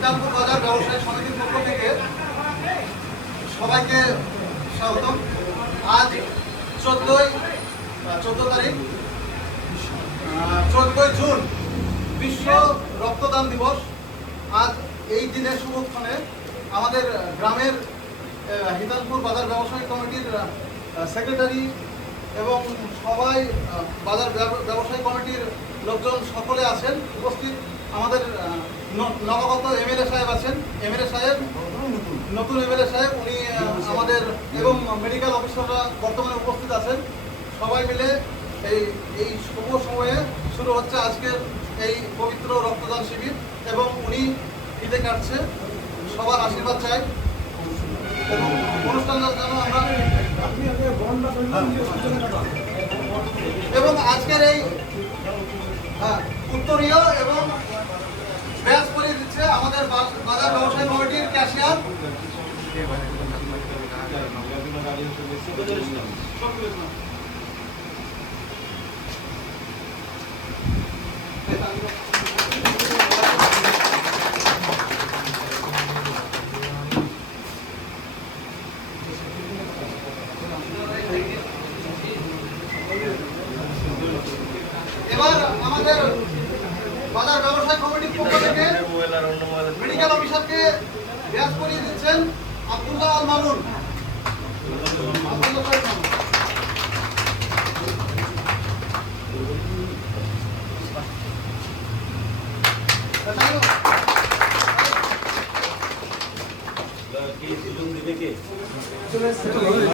হিতালপুর বাজার ব্যবসায়ী সমিতির পক্ষ থেকে সবাইকে স্বাগতম। আজ 14 তারিখ 14 জুন বিশ্ব রক্তদান দিবস। আজ এই দিনের শুভক্ষণে আমাদের গ্রামের হিতালপুর বাজার ব্যবসায়ী কমিটির সেক্রেটারি এবং সবাই বাজার ব্যবসায়ী কমিটির লোকজন সকলে আছেন উপস্থিত। আমাদের নবাগত এমএলএ সাহেব আছেন, এমএলএ সাহেব, নতুন এমএলএ সাহেব উনি আমাদের, এবং মেডিকেল অফিসাররা বর্তমানে উপস্থিত আছেন। সবাই মিলে এই শুভ সময়ে শুরু হচ্ছে আজকের এই পবিত্র রক্তদান শিবির, এবং উনি ঈদে কাটছে। সবার আশীর্বাদ চাই এবং অনুষ্ঠানটা যেন আমরা এবং আজকের এই উত্তরীয় এবং ব্যাচ করে দিচ্ছে আমাদের বাজার ব্যবসায়ী কমিটির ক্যাশিয়ার। এবার আমাদের বাজার ব্যবসায়ী কমিটির পক্ষ থেকে মেডিকেল অফিসারকে ব্যাচ করিয়ে দিচ্ছেন আব্দুল্লাহ আল মামুন।